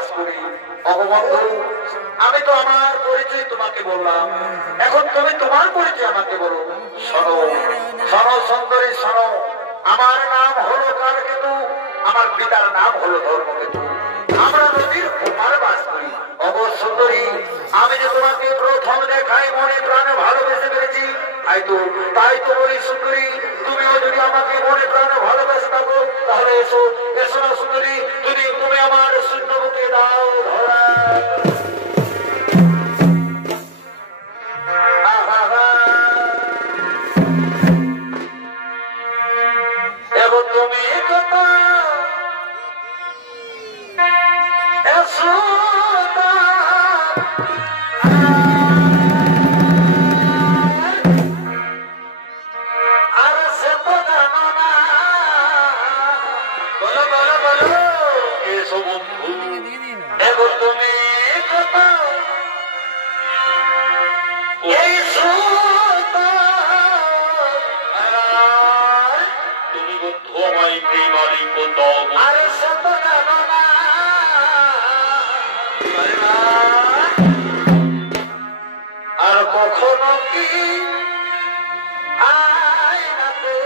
বাস করি। অববন্ধু, আমি তো আমার পরিচয় তোমাকে বললাম, এখন তুমি তোমার পরিচয় আমাকে বলো। শোনো শোনো সুন্দরী, শোনো, আমার নাম হলো কালকেতু, আমার পিতার নাম হলো ধর্মকেতু। আমরা নদীর ওপারে বাস করি। অবসুন্দরী, আমি যে তোমাকে প্রথম দেখাই মনে প্রাণে ভালোবেসে পেরেছি, তাই তো বলি সুন্দরী, তুমিও যদি আমাকে মনে প্রাণে ভালোবেসে থাকো তাহলে এসো, এসো না সুন্দরী, যদি তুমি আমার শূন্য বুকে দাও ধরা। এবং তুমি কথা এসো কখনো কি আয়নাতে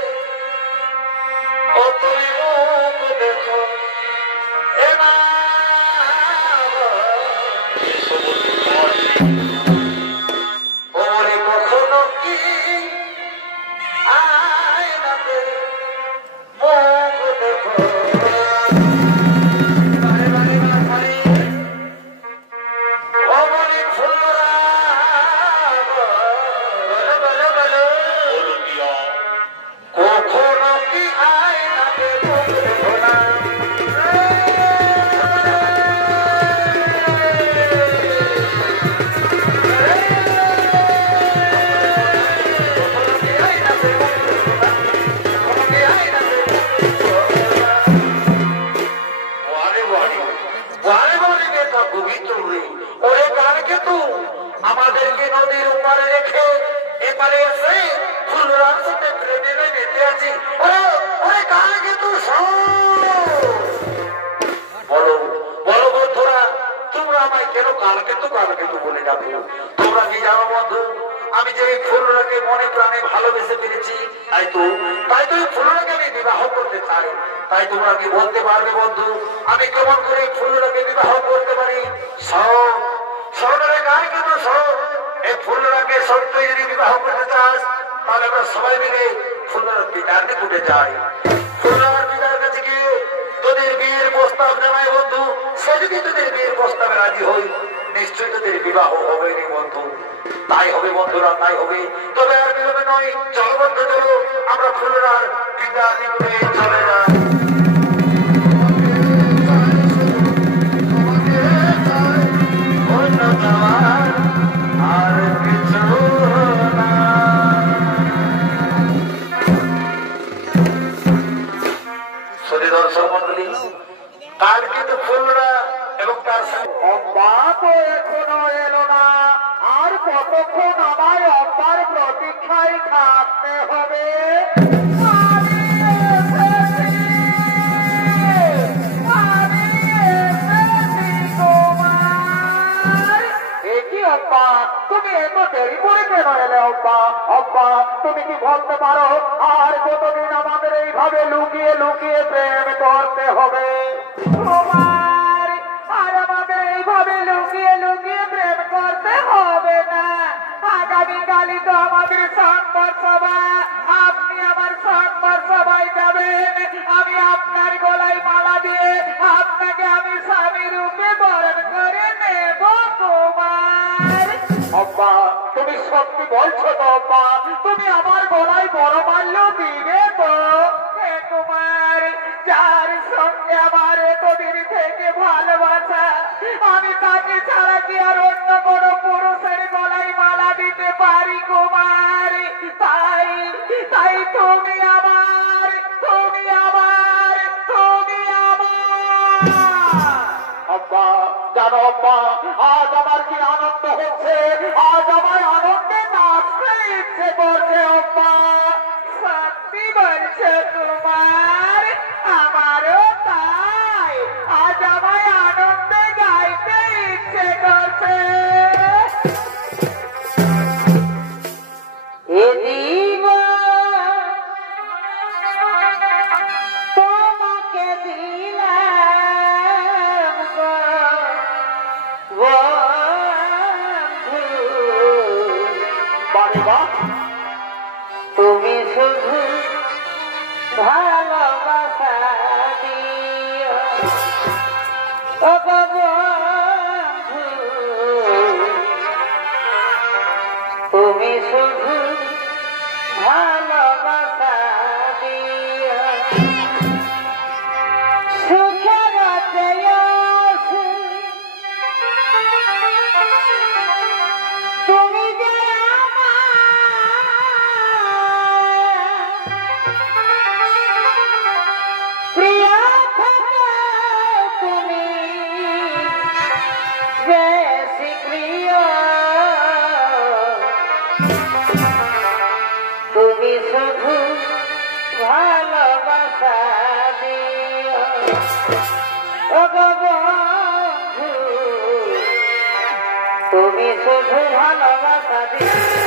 ও তুমি মুখ দেখো এ না ওরে কখনো কি আয়নাতে মুখ দেখো আমাদেরকে নদীর উপরে রেখে এপারে এসে ফুলরার সাথে প্রেমে মেতে আছি। বলো বলো বন্ধুরা, তোমরা আমায় কেন কালকেতু কালকেতু বলে যাবে? তোমরা কি জানো বন্ধু, আমি যে ফুলরাকে মনে প্রাণে ভালোবেসে পেরেছি, তাই তো এই ফুলরাকে আমি বিবাহ করতে চাই। তাই তোমরা কি বলতে পারবে বন্ধু, আমি কেমন করে ফুলরাকে বিবাহ করতে পারি? এই ফুলরাকে সত্যি যদি বিবাহ করতে চাস তাহলে আমরা সবাই মিলে ফুলরার পিতার নিকটে যাই। ফুলরার পিতার কাছে গিয়ে তোদের বিয়ের প্রস্তাব জানাই বন্ধু। সে যদি তোদের বিয়ের প্রস্তাবে রাজি হই, নিশ্চয়ই তোদের বিবাহ হবে নি বন্ধু। তাই হবে বন্ধুরা, তাই হবে। তবে আর বিলম্বে নয়, চলো বন্ধু, চলো আমরা ফুলরার পিতার নিকটে চলে যাই। তার কিন্তু ফুলরা এবং তার এখনো এলো না, আর কতক্ষণ আমায় অব্বার প্রতীক্ষায় থাকতে হবে? তুমি এত দেরি করে কেন এলে অব্বা? অব্বা, তুমি কি বলতে পারো আর কতদিন আমাদের এইভাবে লুকিয়ে লুকিয়ে প্রেম করতে হবে? আর আমাদের এইভাবে লুকিয়ে লুকিয়ে প্রেম করতে হবে না। আগামীকালই তো আমাদের সংবাদ সভা, আপনি আমার সংবাদ সভায় যাবেন। আমি আপনার গলায় মালা দিয়ে আপনাকে আমি স্বামী রূপে বরণ করে নেব কুমার। অব্বা, তুমি সত্যি বলছো তো অব্বা? তুমি আমার গলায় বরমাল্য দিবে তো? হে কুমার, যার সঙ্গে আমার এতদিন থেকে ভালোবাসা, আমি তাকে ছাড়া কি আর অন্য কোনো পুরুষের গলায় মালা দিতে পারি কুমার? তাই তাই তুমি আমার, তুমি আমার, তুমি আমার। অব্বা, জানো অব্বা, আজ আমার কি আনন্দ হচ্ছে, আজ আমার আনন্দে নাচতে ইচ্ছে করছে অব্বা। সত্যি বলছে তোমার? আমারও তাই, আজ আমায় আনন্দে তুমি শুধু ভালোবাসা দিয়া সুখের তুমি যে প্রিয় থাকে তুমি বেশি প্রিয় তুমি শুধু ভালোবাসা দিও ও গো বন্ধু তুমি শুধু ভালোবাসা দিও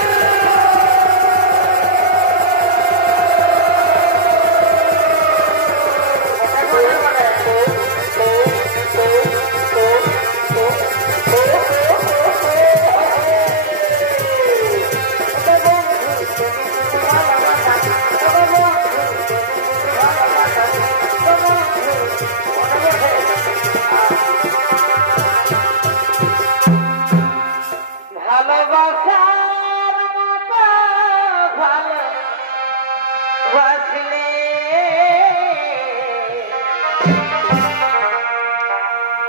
ভালোবাসার মতো ভালোবাসলে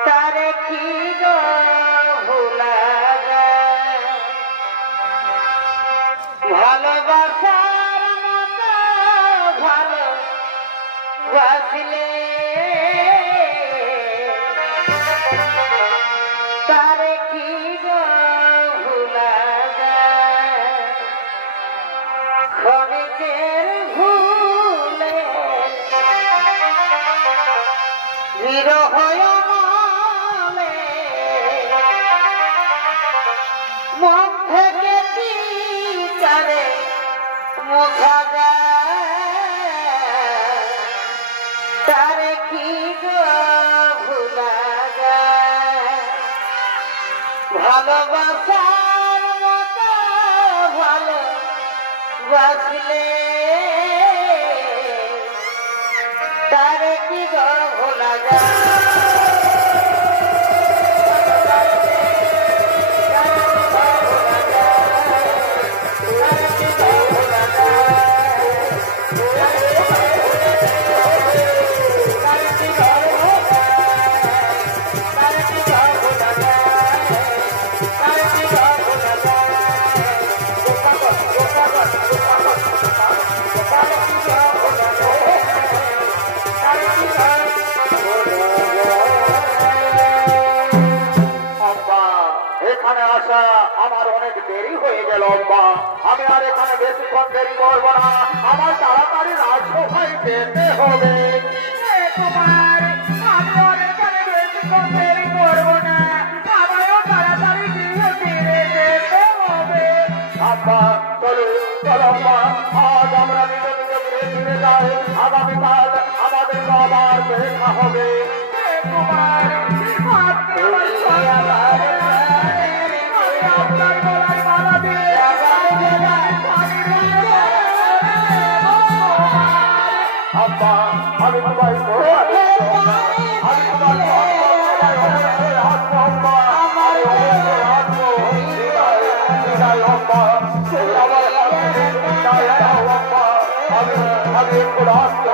তারে কি গো ভোলা যায় ভালোবাসার মতো ভালোবাসলে তারে কি গো ক্ষণিকের ভুলে বিরহ মনে মন থেকে কি তারে মুছা যায় তারে কি গো ভুলা যায় ভালোবাসার মতো ভালোবাসলে তারে কি গো ভোলা যায় এখানে আসা আমার অনেক দেরি হয়ে গেল আমি আর এখানে বেশিক্ষণ দেরি করবো না আমার তাড়াতাড়ি রাজসভায় যেতে হবে তোমার আমি আর এখানে বেশিক্ষণ দেরি করবো না আমারও তাড়াতাড়ি গিয়ে ফিরে যেতে হবে আব্বা চলো চলো আব্বা আজ আমরা নিজে নিজে ঘুরে ফিরে যাই আগামীকাল আমাদের আবার দেখা হবে তোমার আব্বা আমি তোমায় আমি তোমার আমি একটু রাস্তা